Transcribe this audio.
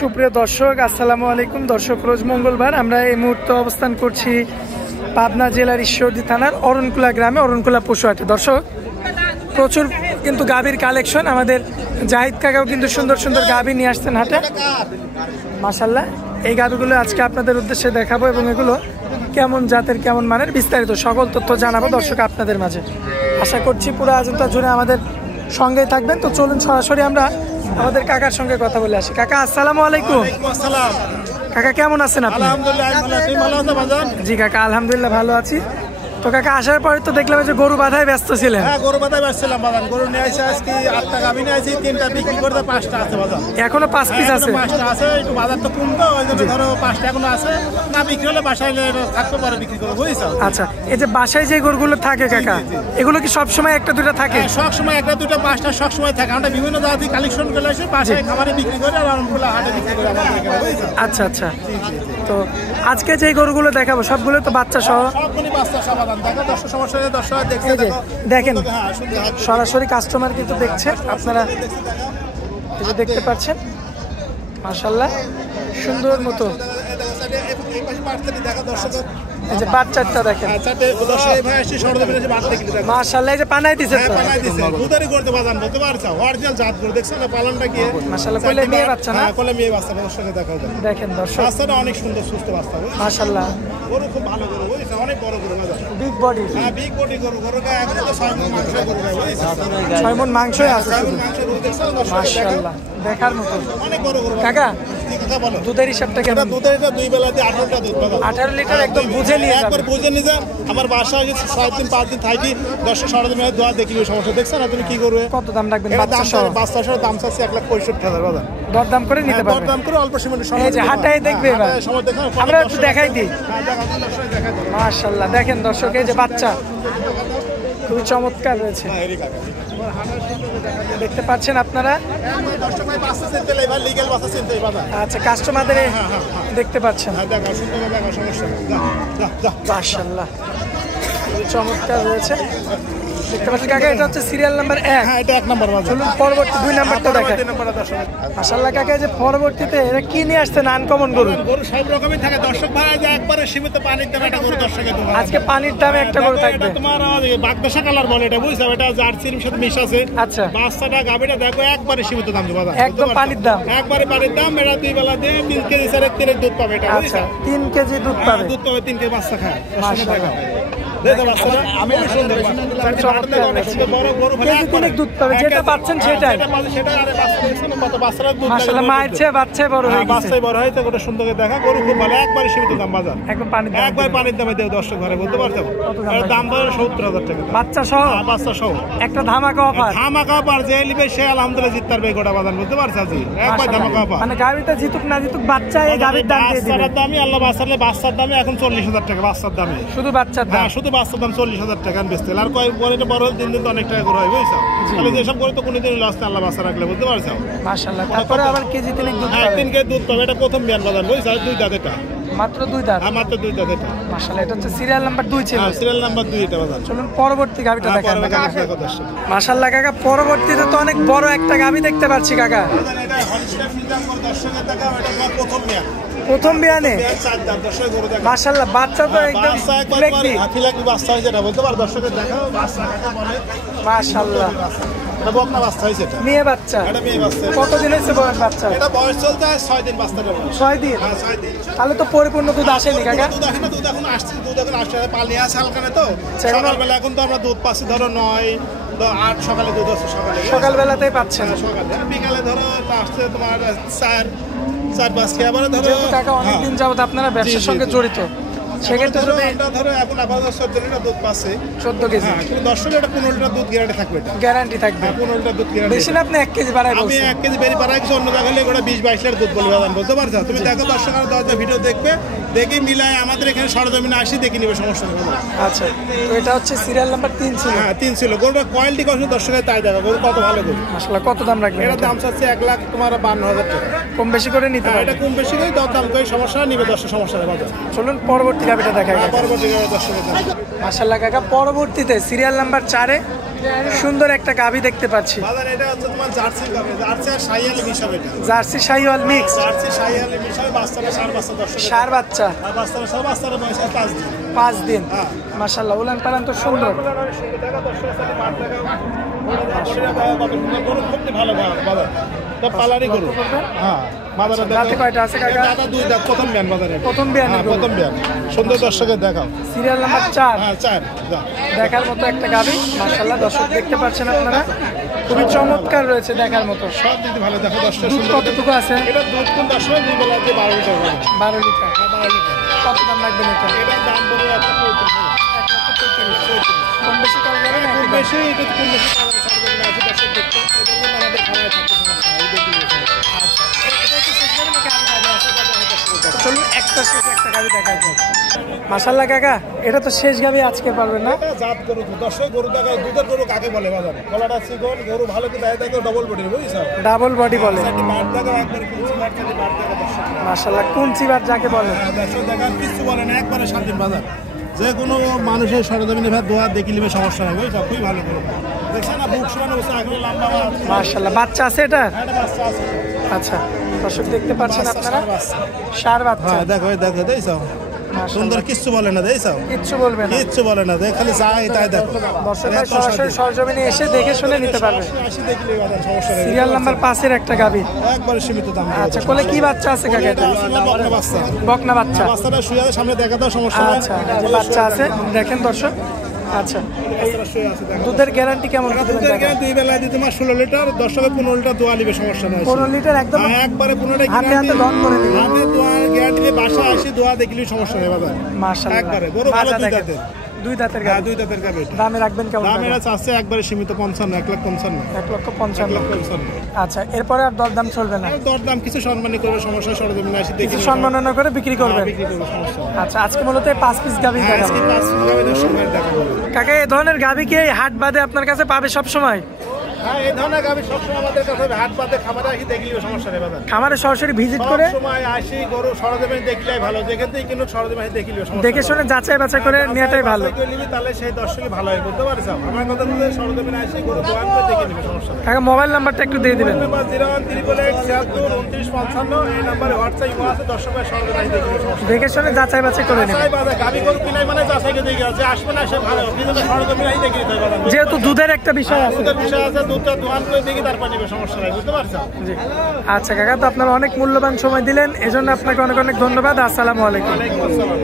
সুপ্রিয় দর্শক, আসসালামু আলাইকুম। দর্শক, রোজ মঙ্গলবার আমরা এই মুহূর্তে অবস্থান করছি পাবনা জেলার ঈশ্বরদী থানার অরণকুলা গ্রামে, অরণকুলা পশুহাটে। দর্শক, প্রচুর কিন্তু গাভীর কালেকশন। আমাদের জাহিদ কাকাও কিন্তু সুন্দর সুন্দর গাভী নিয়ে আসছেন হাটে, মাশাল্লাহ। এই গাভীগুলো আজকে আপনাদের উদ্দেশ্যে দেখাবো এবং এগুলো কেমন জাতের, কেমন মানের, বিস্তারিত সকল তথ্য জানাবো দর্শক আপনাদের মাঝে। আশা করছি পুরো আয়োজনটা জুড়ে আমাদের সঙ্গেই থাকবেন। তো চলুন সরাসরি আমরা আমাদের কাকার সঙ্গে কথা বলে আসি। কাকা, আসসালামু আলাইকুম। কাকা, কেমন আছেন আপনি? জি কাকা, আলহামদুলিল্লাহ ভালো আছি। তো কাকা, আসার পরে তো দেখলাম যে গরু বাঁধায় ব্যস্ত ছিলেন। হ্যাঁ, গরু বাঁধায় ব্যস্ত ছিলাম। গরু নিয়ে আসে আজকে 8টা গাভী নিয়ে আসি, 3টা বিক্রি করতে 5টা আছে বাজার। এখনো 5 পিস আছে? 5টা আছে, একটু বাজার তো কম তো, ওই জন্য ধরো 5টা এখনো আছে। না বিক্রি হলে বাসায় থাকতে পারে, বিক্রি করবো, বুঝছো? আচ্ছা, এই যে বাসায় যে গরুগুলো থাকে কাকা, এগুলো কি সব সময় একটা দুটো থাকে? সব সময় একটা দুটো 5টা সব সময় থাকে। আমরা বিভিন্ন জায়গা থেকে কালেকশন করে আসি, বাসায় খাবারে বিক্রি করে আর অরণকুলা হাটে বিক্রি করে। আচ্ছা আচ্ছা। তো আজকে যে গরুগুলো দেখাবো সবগুলো তো বাচ্চা সহ? সবগুলি বাচ্চা সমাধান। দেখো দর্শক সমস্যা, দর্শক দেখছে, দেখেন সরাসরি কাস্টমার কিন্তু দেখছে, আপনারা দেখতে পাচ্ছেন, মাশাআল্লাহ সুন্দর মতো। এই যে বাচ্চাটা দেখেন, মাশাআল্লাহ, এই যে পানাই দিছে, দুধারি করতে বাজান বলতে পারছো, অরিজিনাল জাত করে দেখছেন না পালনটা কি, মাশাআল্লাহ। কোলে মেয়ে বাচ্চা না? কোলে মেয়ে বাচ্চা, দর্শকে দেখা যায়। দেখেন দর্শক, বাচ্চাটা অনেক সুন্দর সুস্থ বাচ্চা, মাশাআল্লাহ। গরু খুব ভালো গরু, বুঝছো, অনেক বড় গরু, বিগ বডি। হ্যাঁ, বিগ বডি গরু। গরুটা এখন তো 6 মণ মাংস গরু, বুঝছো, 6 মণ মাংসই আছে, মাংস গরু দেখছেন, মাশাআল্লাহ, দেখার মতো অনেক বড় গরু। কাকা, দুধের হিসাবটা কেমন? দুধের এটা 2 বেলাতে 18টা দুধ পাবে। 18 লিটার একদম বুঝে নিয়ে যাবেন। একবার বুঝে নিয়ে যান। আমার বাসায় 6 দিন 5 দিন থাকি, 10 সাড়ে দিন দোয়া দেখি সমস্যা, দেখছেন না তুমি কি করবে? কত দাম রাখবেন বাচ্চা সহ? বাচ্চা সহ দাম চাচ্ছে 1,65,000 বাজার। দরদাম করে নিতে পারবেন? দরদাম করে অল্প সময় সময়। এই যে হাটাই দেখবে এবার, আমরা একটু দেখাই দিই। মাশাআল্লাহ, দেখেন দর্শক, এই যে বাচ্চা খুবই চমৎকার রয়েছে, দেখতে পাচ্ছেন আপনারা। আচ্ছা, কাস্টমারদের দেখতে পাচ্ছেন, মাশাআল্লাহ চমৎকার রয়েছে, দেখতে পাচ্ছেন কাকা। এটা হচ্ছে সিরিয়াল নাম্বার 1। হ্যাঁ, এটা 1 নাম্বার বাজার। চলুন পরবর্তী 2 নাম্বারটা দেখাই। মাশাআল্লাহ কাকা, যে পরবর্তীতে এটা কি নিয়ে আসছেন? আনকমন গরু। গরু সব রকমই থাকে দর্শক ভাই, যে একবারে সীমিত পানির দামে একটা গরু দর্শকের তোমার আজকে পানির দামে একটা গরু থাকবে। তোমার বাগদাসা কালার বলে এটা, বুঝছো, এটা জার্সির সাথে মিশ আছে। আচ্ছা, বাচ্চাটা গাবিটা দেখো একবারে সীমিত দাম বাজার, একদম পানির দাম, একবারে পানির দাম। এটা 2 বেলা দিয়ে 3 কেজি সারের তেলের দুধ পাবে এটা, আচ্ছা 3 কেজি দুধ পাবে। দুধ পাবে 3 কেজি বাচ্চা খায়। মাশাআল্লাহ, আমি সুন্দর দুধ পাবে, যেটা পাচ্ছেন সেটাই। মাশাআল্লাহ, মায়ের চেয়ে বাচ্চাই বড় হয়ে গেছে। বাচ্চাই বড় হয়েছে, ওটা সুন্দর দেখা। গরু খুব ভালো, একবারে সীমিত দাম বাজার, একদম পানির দাম, একবার পানির দামে দেও দর্শক ঘরে, বলতে পারছো দাম বাজার 70,000 টাকা বাচ্চা সহ। বাচ্চা সহ একটা ধামাকা অফার। ধামাকা অফার, যে নিবে সে আলহামদুলিল্লাহ জিততে পারবে গোটা বাজার, বলতে পারছো জি, একবার ধামাকা অফার। মানে গাড়িটা জিতুক না জিতুক, বাচ্চা এই গাড়ির দাম দিয়ে দিবে। বাচ্চার দামই আল্লাহ, বাচ্চার দামে এখন 40,000 টাকা, বাচ্চার দামে, শুধু বাচ্চার দাম। শুধু বাচ্চার দাম 40,000 টাকা বেচতে। আর কয় পরে বড় হলে 3 দিন তো অনেক টাকা করে হয়, বুঝছো। তাহলে যেসব করে তো কোনোদিন লস না, আল্লাহ বাচ্চা রাখলে, বুঝতে পারছো। মাশাআল্লাহ, তারপরে আবার কেজি 3 দুধ পাবে। 3 কেজি দুধ পাবে, এটা প্রথম বিয়ান বাজার, বুঝছো, 2 দাঁত এটা, মাত্র 2 দাঁত। হ্যাঁ, মাত্র 2 দাঁত এটা। মাশাআল্লাহ, এটা হচ্ছে সিরিয়াল নাম্বার 2 ছিল। হ্যাঁ, সিরিয়াল নাম্বার 2 এটা বাজার। চলুন পরবর্তী গাবিটা দেখান। মাশাআল্লাহ কাকা, পরবর্তীতে তো অনেক বড় একটা গাবি দেখতে পাচ্ছি কাকা। এটা হলস্টাইন ফ্রিজিয়ান করে দর্শকের দেখা, এটা তোমার প্রথম বিয়ান। প্রথম বিয়ানে মাশাআল্লাহ, বাচ্চা তো একদম ফিলাকি বাচ্চা হয়েছে, এটা বলতে পার দর্শকের দেখা, বাচ্চা মাশাআল্লাহ। এটা বকনা বাচ্চা হয়েছে, এটা মেয়ে বাচ্চা। এটা মেয়ে বাচ্চা। কতদিন হয়েছে বয়স বাচ্চা? এটা বয়স চলতে 6 দিন বাচ্চাটা বয়স। 6 দিন? হ্যাঁ, 6 দিন। তাহলে তো পরিপূর্ণ দুধ আসেনি কাকা? দুধ এখন আসছে, পালিয়ে আছে হালকানে তো। সকালবেলা এখন তো আমরা দুধ পাচ্ছি ধরো 9 8 সকালে দুধ আছে, সকালবেলাতেই পাচ্ছেন? সকালে। বিকালে ধরো আসছে তোমার 4-5 খেয়ে আবার ধরো। কাকা, অনেকদিন যাবত আপনারা ব্যবসার সঙ্গে জড়িত, সেক্ষেত্রে ধরো এখন আপাতত 14 লিটার দুধ পাচ্ছে, 14 কেজি। কিন্তু 10 লিটার 15 লিটার দুধ গ্যারান্টি থাকবে, গ্যারান্টি থাকবে। 15 লিটার দুধ গ্যারান্টি। বেশি না, আপনি 1 কেজি বাড়াই বলছেন। আমি 1 কেজি বেরি বাড়াই, অন্য জায়গায় ওটা 20-22 লিটার দুধ বলবে, বলতে পারছো। তুমি দেখো দর্শক ভিডিও দেখবে, দেখে মিলায় আমাদের এখানে সরজমিনে আসি দেখে নিবে, সমস্যা নেই। আচ্ছা, তো এটা হচ্ছে সিরিয়াল নাম্বার 3 ছিল। হ্যাঁ, 3 ছিল। গরুটা কোয়ালিটি কত দর্শকের তাই দেখো, গরু কত ভালো গরু। মাশাআল্লাহ, কত দাম রাখবেন? এটা দাম চাচ্ছে 1,52,000 টাকা। কম বেশি করে নিতে পারবেন? এটা কম বেশি করে দাম করে সমস্যা নিবে, দর্শক সমস্যা নেই বাজার। চলুন পরবর্তী গাবিটা দেখাই। পরবর্তী দর্শকের জন্য। মাশাআল্লাহ কাকা, পরবর্তীতে সিরিয়াল নাম্বার 4-এ সুন্দর একটা গাবি দেখতে পাচ্ছি। বাজার এটা হচ্ছে তোমার জার্সি গাবি, জার্সি আর শাহিওয়াল মিশাবে এটা। Jersey Sahiwal mix, jersey Sahiwal মিশাবে, বাচ্চাটা সার বাচ্চা দর্শক। সার বাচ্চা, আর বাচ্চাটা সব বাচ্চাটা বয়স 5 দিন। 5 দিন। হ্যাঁ মাশাআল্লাহ, উলান পালান তো সুন্দর। দেখা দর্শকের সাথে মাঠ দেখা গরু খুব ভালো বাজার। সব পালারি গরু। হ্যাঁ বাজারে দাঁতে কয়টা আছে কাকা? দাদা 2 দাঁত, প্রথম বিয়ান বাজারে। প্রথম বিয়ান। হ্যাঁ প্রথম বিয়ান। সুন্দর দর্শকের দেখাও। Serial number 4। হ্যাঁ 4 যা। দেখার মতো একটা গাবি মাশাআল্লাহ, দর্শক দেখতে পাচ্ছেন আপনারা, খুবই চমৎকার রয়েছে দেখার মতো। সব দিতে ভালো দেখো দর্শক। দুধ কতটুকু আছে? এটা দুধ কোন দর্শক 2 বেলা দিয়ে 12 লিটার হবে। 12 লিটার। 12 লিটার। কত দাম লাগবে এটা? এটার দাম পড়বে আপনার 1,35,000। কম বেশি করা যাবে না? খুব বেশি এটা খুব বেশি করা যাবে না। আছে দর্শক দেখতে এজন্য আমাদের খামারে থাকতে সমস্যা হয়। দেখি আচ্ছা, এটা কি শেষ যাবে নাকি আরো গাবি আছে? চলুন একটা শেষ একটা গাবি দেখাই যাক। মাশাআল্লাহ কাকা, এটা তো শেষ গাবি আজকে পারবেন না? এটা জাত গরু দর্শক, গরু দেখা দুধের গরু কাকে বলে বাজারে? গলাটা চিকন, গরু ভালো কি দেয় দেখো ডবল বডি বুঝছো? ডাবল বডি বলে। সাথে বাট দেখা একবার কুচি বাট সাথে বাট দেখা দর্শক। মাশাআল্লাহ, কুঞ্চিবার যাকে বলে। দর্শক দেখা কিছু বলে না, একবারে শান্তির বাজার। যে কোনো মানুষের সরজমিনে ভাই দোয়া দেখি নিবে সমস্যা নেই বুঝছো? খুবই ভালো গরু। দেখছেন না বুক সমান অবস্থা, এখন লম্বা মাছ। মাশাআল্লাহ, বাচ্চা আছে এটা? একটা বাচ্চা আছে। আচ্ছা, দর্শক দেখতে পাচ্ছেন আপনারা, সার বাচ্চা। হ্যাঁ দেখো দেখো দেখছো সুন্দর, কিচ্ছু বলে না দেখছো? কিচ্ছু বলবে না, কিচ্ছু বলে না, দেখ খালি যাই তাই দেখো। দর্শকরা সরাসরি সরজমিনে এসে দেখে শুনে নিতে পারবে। আসি দেখলে সমস্যা নেই। সিরিয়াল নাম্বার 5-এর একটা গাবি। একবারে সীমিত দাম। আচ্ছা, কোলে কি বাচ্চা আছে কাকা? এটা বকনা বাচ্চা। বকনা বাচ্চা। বাচ্চাটা শুয়ে আছে, সামনে দেখা দাও সমস্যা নেই। আচ্ছা, যে বাচ্চা আছে দেখেন দর্শক। আচ্ছা, এই বাচ্চাটা শুয়ে আছে দেখো। দুধের গ্যারান্টি কেমন দিবেন দুধের কাকা? গ্যারান্টি 2 বেলায় দিতে মাস 16 লিটার, দর্শকে 15 লিটার দোয়া নিবে সমস্যা নেই। 15 লিটার একদম একবারে 15টা হাতে হাতে দন করে দিবেন। হাতে দোয়া গ্যারান্টি দিয়ে বাসা আসি দোয়া দেখলি সমস্যা নেই বাবা। মাশাআল্লাহ, একবারে গরু ভালো দুই দাঁতের। 2 দাঁতের হ্যাঁ গাবি। 2 দাঁতের গাবি। দামে রাখবেন কেমন? দাম এরা চাচ্ছে একবারে সীমিত 55, 1,55,000। 1,55,000। আচ্ছা, এরপরে আর দরদাম চলবে না? দরদাম কিছু সম্মানী করবে, সমস্যা সরজমিনে আসি দেখি কিছু সম্মাননা করে বিক্রি করবেন। বিক্রি করবে সমস্যা নেই। আচ্ছা, আজকে মূলত 5 পিস গাবি দেখাবো। আজকে 5 গাবি দর্শক দেখাবো। কাকা, এই ধরনের গাবি কি এই হাট বাদে আপনার কাছে পাবে সব সময়? হ্যাঁ এই ধরনের গাবি সবসময় আমাদের কাছে হাট বাদে খামারে আসি দেখলেও সমস্যা নেই বাজার। খামারে সরাসরি ভিজিট করে সময় আসি গরু সরজমিনে দেখলেই ভালো, যেখান থেকে কিনো সরজমিনে আসি দেখলেও সমস্যা। দেখে শুনে যাচাই বাছাই করে নেওয়াটাই ভালো। তাহলে সেই দর্শকই ভালো হয়, বুঝতে পারছো? আমার কথা বলতে সরজমিনে আসি গরু দোয়ান করে দেখে নিবে সমস্যা নেই। কাকা, মোবাইল নাম্বারটা একটু দিয়ে দিবেন। নাম্বার 01388762955, এই নম্বরে হোয়াটসঅ্যাপ ইমো আছে, দর্শকরা সরজমিনে আসি দেখে নিবে সমস্যা নেই। দেখে শুনে যাচাই বাছাই করে নেবেন। যাচাই বাছাই গাবি গরু কিনাই মানে যাচাইকে দেখে আছে, আসবে না সে ভালো, কিন্তু সরজমিনে আসি দেখে নিতে হবে। যেহেতু দুধের একটা বিষয় আছে। দুধের বিষয় আছে, দুধটা দোয়ান করে দেখি তারপর নিবে সমস্যা নেই, বুঝতে পারছো? জি, আচ্ছা কাকা, তো আপনারা অনেক মূল্যবান সময় দিলেন, এজন্য আপনাকে অনেক অনেক ধন্যবাদ। আসসালামু আলাইকুম। ওয়ালাইকুম আসসালাম।